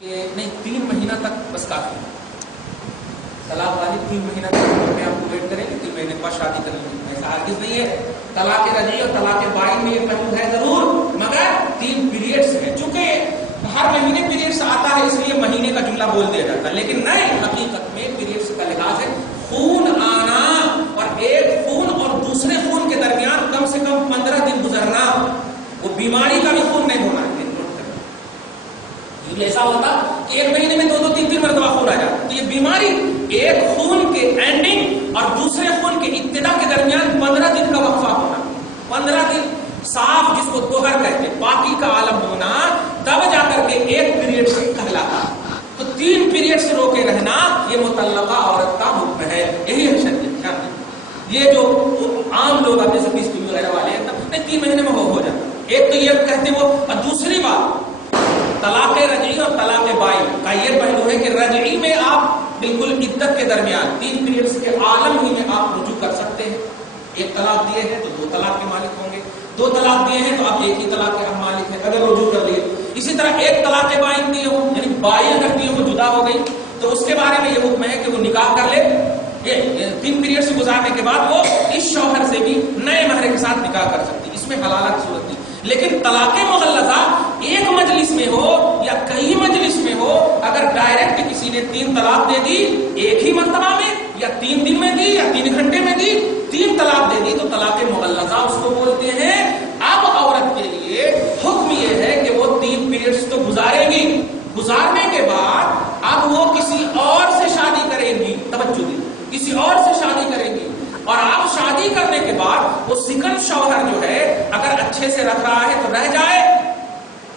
کہ نہیں 3 مہینہ تک بس کافی ہے، طلاق والی 3 مہینہ تک اپنے آپ کو ویٹ کریں گے، 3 مہینے کے بعد شادی کر لیں گے، ایسا ہرگز نہیں ہے۔ طلاق رجعی اور طلاق بائن میں یہ پہلو ہے ضرور، مگر 3 پیریڈز ہیں، چونکہ ہر مہینے پیریڈز آتا ہے اس لیے مہینے کا جملہ بول دیا جاتا ہے، لیکن نہیں، حقیقت میں پیریڈز کا لحاظ ہے خون آنا اور ایک خون اور دوسرے خون کے درمیان کم سے کم 15 دن گزرنا، وہ بیماری کا بھی خون نہیں ہونا ہے۔ ایسا ہوتا کہ ایک مہینے میں 2 3 مرتبہ خون آ جاتا، تو یہ بیماری ایک خون کے اینڈنگ اور دوسرے خون کے ابتدا کے درمیان 15 دن کا وقفہ ہونا، 15 دن صاف، جس کو طہر کہتے ہیں، پاکی کا عالم ہونا، تب جا کر کے ایک پیریڈ سے کہلاتا۔ تو 3 پیریڈ سے روکے رہنا یہ مطلقہ عورت کا حکم ہے، یہی ہے شریعت۔ یہ جو عام لوگ اپنے سے 20 وغیرہ والے ہیں، 3 مہینے میں ہو جاتا، ایک تو یہ کہتے وہ، اور دوسری بات طلاق رجعی اور طلاق بائن کا یہ پہلو ہے کہ رجعی میں آپ بالکل عدت کے درمیان 3 پیریڈز کے عالم ہی میں آپ رجوع کر سکتے ہیں۔ ایک طلاق دیے ہیں تو 2 طلاق کے مالک ہوں گے، 2 طلاق دیے ہیں تو آپ ایک ہی طلاق کے مالک ہیں اگر رجوع کر لیے۔ اسی طرح ایک طلاق بائن دیے ہوں، یعنی بائن اگر دیے ہو جدا ہو گئی، تو اس کے بارے میں یہ حکم ہے کہ وہ نکاح کر لے، 3 پیریڈ سے گزارنے کے بعد وہ اس شوہر سے بھی نئے مہر کے ساتھ نکاح کر سکتی، اس میں حلالہ کی صورت نہیں۔ لیکن طلاق مغلظہ ایک مجلس میں ہو یا کئی مجلس میں ہو، اگر ڈائریکٹ کسی نے 3 طلاق دے دی ایک ہی مرتبہ میں، یا 3 دن میں دی یا 3 گھنٹے میں دی، 3 طلاق دے دی، تو طلاق مغلظہ اس کو بولتے ہیں۔ اب عورت کے لیے حکم یہ ہے کہ وہ 3 پیریڈز تو گزارے گی، گزارنے کے بعد اب وہ کسی اور سے شادی کرے گی، توجہ دی، کسی اور سے شادی کرے گی، اور اب شادی کرنے کے بعد وہ سیکنڈ شوہر جو ہے اگر اچھے سے رکھ رہا ہے تو رہ جائے،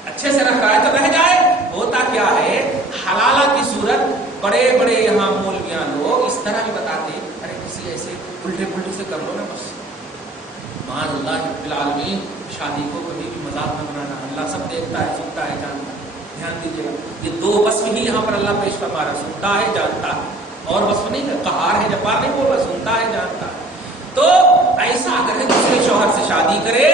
اچھے سے رکھ رہا ہے تو رہ جائے۔ ہوتا کیا ہے، حلالہ کی صورت بڑے بڑے یہاں مولویاں لوگ اس طرح بھی بتاتے ہیں، ارے کسی ایسے الٹے پلٹے سے کر لو نا بس، مان اللہ رب العالمین، شادی کو کبھی بھی مذاق نہ بنانا، اللہ سب دیکھتا ہے، سنتا ہے، جانتا ہے۔ دھیان دیجیے گا، یہ 2 وصف ہی یہاں پر اللہ پیش فرما رہا ہے، سنتا ہے، جانتا ہے، اور وصف نہیں ہے، قہار ہے، جبار نہیں بول رہا، سنتا ہے، جانتا ہے۔ تو ایسا اگر دوسرے شوہر سے شادی کرے،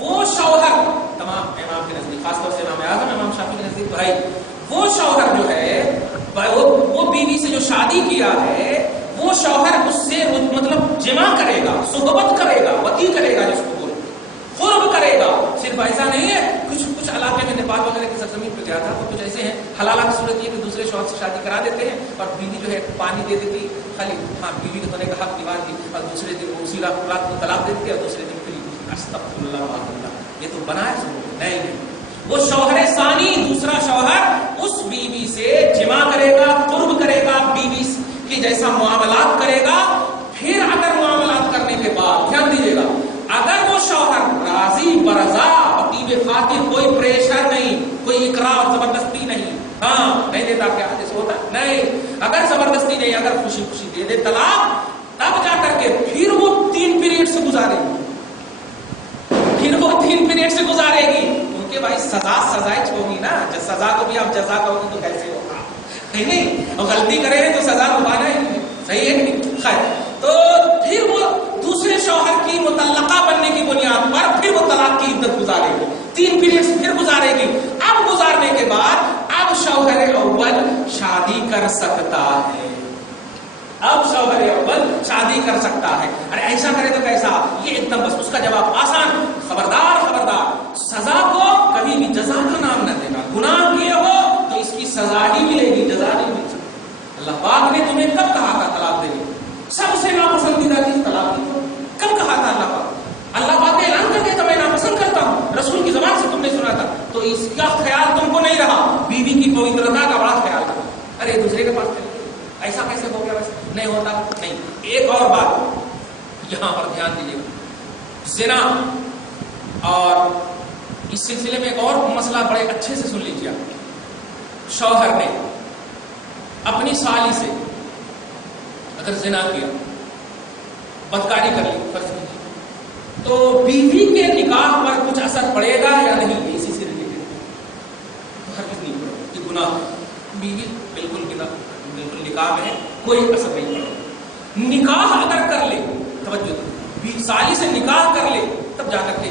وہ شوہر تمام امام کے نزدیک، خاص طور سے امام اعظم امام شافعی کے نزدیک بھائی، وہ شوہر جو ہے وہ بیوی سے جو شادی کیا ہے، وہ شوہر اس سے مطلب جمع کرے گا، صحبت کرے گا، وطی کرے گا، جس کو بولتے قرب کرے گا۔ صرف ایسا نہیں ہے، کچھ علاقے میں نیپال وغیرہ کی سرزمین پہ گیا تھا، تو کچھ ایسے ہیں حلالہ کی صورت یہ کہ دوسرے شوہر سے شادی کرا دیتے ہیں اور بیوی جو ہے پانی دے دیتی، خالی ہاں بیوی کے ہونے کا حق دیوار دی، اور دوسرے دن اسی رات کو طلاق دیتی ہے، اور دوسرے دن پھر استغفر اللہ، یہ تو بنا ہے نہیں۔ وہ شوہر ثانی، دوسرا شوہر اس بیوی سے جمع کرے گا، قرب کرے گا، بیوی کی جیسا معاملات کرے گا، پھر اگر معاملات کرنے کے بعد دھیان دیجیے گا، اگر وہ شوہر راضی برضا طیب خاطر، کوئی پریشر نہیں، کوئی اقرار اور زبردستی نہیں، ہاں نہیں دیتا کیا جیسے ہوتا نہیں، اگر زبردستی نہیں، اگر خوشی خوشی دے دے طلاق، تب جا کر کے پھر وہ 3 پیریڈ سے گزارے گی، پھر وہ 3 پیریڈ سے گزارے گی، کیونکہ بھائی سزائے ہوگی نا، جب سزا کو بھی آپ جزا کہو گے تو کیسے ہوگا، نہیں، اور غلطی کرے تو سزا پانا ہی نہیں، صحیح ہے نہیں، خیر، تو پھر وہ دوسرے شوہر کی مطلقہ بننے کی بنیاد پر پھر وہ طلاق کی عدت گزارے گی، 3 پیریڈ پھر گزارے گی۔ اب گزارنے کے بعد اب شوہر اول شادی کر سکتا ہے، اب شوہر اول شادی کر سکتا ہے۔ ارے ایسا کرے تو کیسا، یہ ایک دم بس اس کا جواب آسان، خبردار خبردار، سزا کو کبھی بھی جزا کا نام نہ دینا، گناہ کیے ہو تو اس کی سزا ہی ملے گی، جزا نہیں مل سکتی۔ اللہ پاک نے تمہیں کب کہا تھا طلاق دینے، سب سے ناپسندیدہ چیز طلاق دی، کب کہا تھا اللہ پاک؟ اللہ پاک نے اعلان کر دیا تھا میں ناپسند کرتا ہوں، رسول کی زبان سے تم نے سنا تھا، تو اس کا خیال تم کو نہیں رہا، بیوی کی پوترتا کا بڑا خیال رہا، ارے دوسرے کے پاس چلے گئے، ایسا کیسے ہو گیا، ویسے نہیں ہوتا نہیں۔ ایک اور بات یہاں پر دھیان دیجیے گا، زنا، اور اس سلسلے میں ایک اور مسئلہ بڑے اچھے سے سن لیجیے، شوہر نے اپنی سالی سے اگر زنا کیا، بدکاری کر لی، فرض کیجیے، تو بیوی کے نکاح پر کچھ اثر پڑے گا یا نہیں، اسی سے ریلیٹڈ ہرگز نہیں پڑے گا، یہ گناہ، بیوی بالکل نکاح میں ہے، کوئی اثر نہیں پڑے گا۔ نکاح اگر کر لے، توجہ، سالی سے نکاح کر لے، تب جا کر کے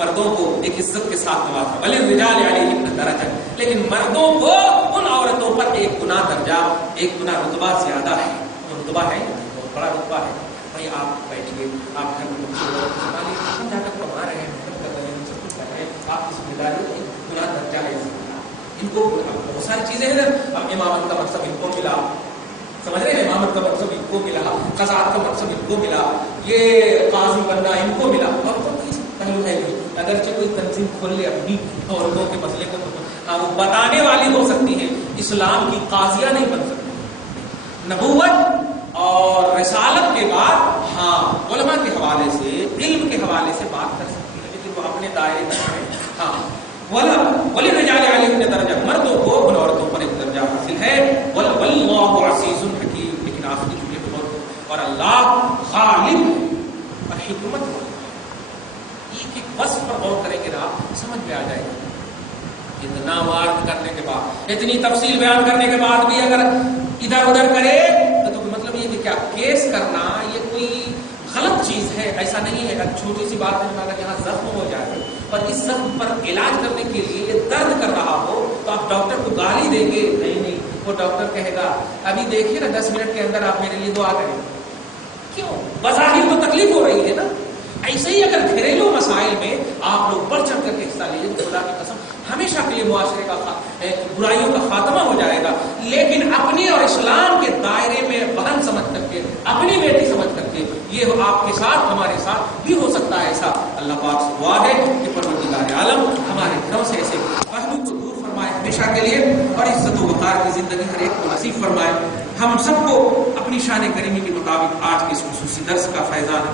مردوں کو ایک عزت کے ساتھ نوازا، وَلِلرِّجَالِ عَلَيْهِنَّ دَرَجَةٌ، لیکن مردوں کو ان عورتوں پر ایک گنا درجہ، ایک گنا رتبہ زیادہ ہے. وہ رتبہ ہے بہت بڑا رتبہ ہے. بھائی آپ بیٹھیے، آپ گھر میں سنبھالیے، ہم جا کر کما رہے ہیں، محنت کر رہے ہیں، سب کچھ کر رہے ہیں، آپ کی ذمہ داری ہے. گنا درجہ ہے ان کو. بہت ساری چیزیں ہیں نا. اب امامت کا منصب ان کو ملا، سمجھ رہے ہیں، امامت کا منصب ان کو ملا، قضات کا منصب ان کو ملا، یہ قاضی بننا ان کو ملا. اور تو کسی پہلو ہے نہیں. اگرچہ کوئی تنظیم کھول لے اپنی عورتوں کے مسئلے کو وہ بتانے والی ہو سکتی ہے، اسلام کی قاضیہ نہیں بن سکتی. نبوت اور رسالت کے بعد ہاں علماء کے حوالے سے، علم کے حوالے سے بات کر سکتی ہے، لیکن وہ اپنے دائرے میں. ہاں وَلِلرِّجَالِ عَلَيْهِنَّ دَرَجَةٌ، مردوں کو ان عورتوں پر ایک درجہ حاصل ہے. وَاللَّهُ عَزِيزٌ حَكِيمٌ، لیکن آخری جملے بہت، اور اللہ غالب اور حکمت والا. ایک وصف پر غور کریں گے نا سمجھ میں آ جائے گا. اتنا وارد کرنے کے بعد، اتنی تفصیل بیان کرنے کے بعد بھی اگر ادھر ادھر کرے تو مطلب یہ کہ کیا کیس کرنا یہ کوئی غلط چیز ہے، ایسا نہیں ہے. اگر چھوٹی سی بات ہے اگر یہاں زخم ہو جائے اور اس زخم پر علاج کرنے کے لیے یہ درد کر رہا ہو تو آپ ڈاکٹر کو گالی دیں گے؟ نہیں، وہ ڈاکٹر کہے گا ابھی دیکھیے نا 10 منٹ کے اندر آپ میرے لیے دعا کریں. کیوں؟ بظاہر تو تکلیف ہو رہی ہے نا. ایسے ہی اگر گھریلو مسائل میں آپ لوگ بڑھ چڑھ کر کے حصہ لیجیے تو خدا کی قسم ہمیشہ کے لیے معاشرے کا برائیوں کا خاتمہ ہو جائے گا. لیکن اپنے اور اسلام کے دائرے میں بہن سمجھ کر کے، اپنی بیٹی سمجھ کر کے، یہ آپ کے ساتھ ہمارے ساتھ بھی ہو سکتا ہے ایسا. اللہ پاک سے دعا ہے کہ پروردگار عالم ہمارے گھروں سے ایسے پہلو کو دور فرمائے ہمیشہ کے لیے، اور عزت و وقار کی زندگی ہر ایک کو نصیب فرمائے. ہم سب کو اپنی شان کریمی کے مطابق آج کے اس خصوصی درس کا فیضان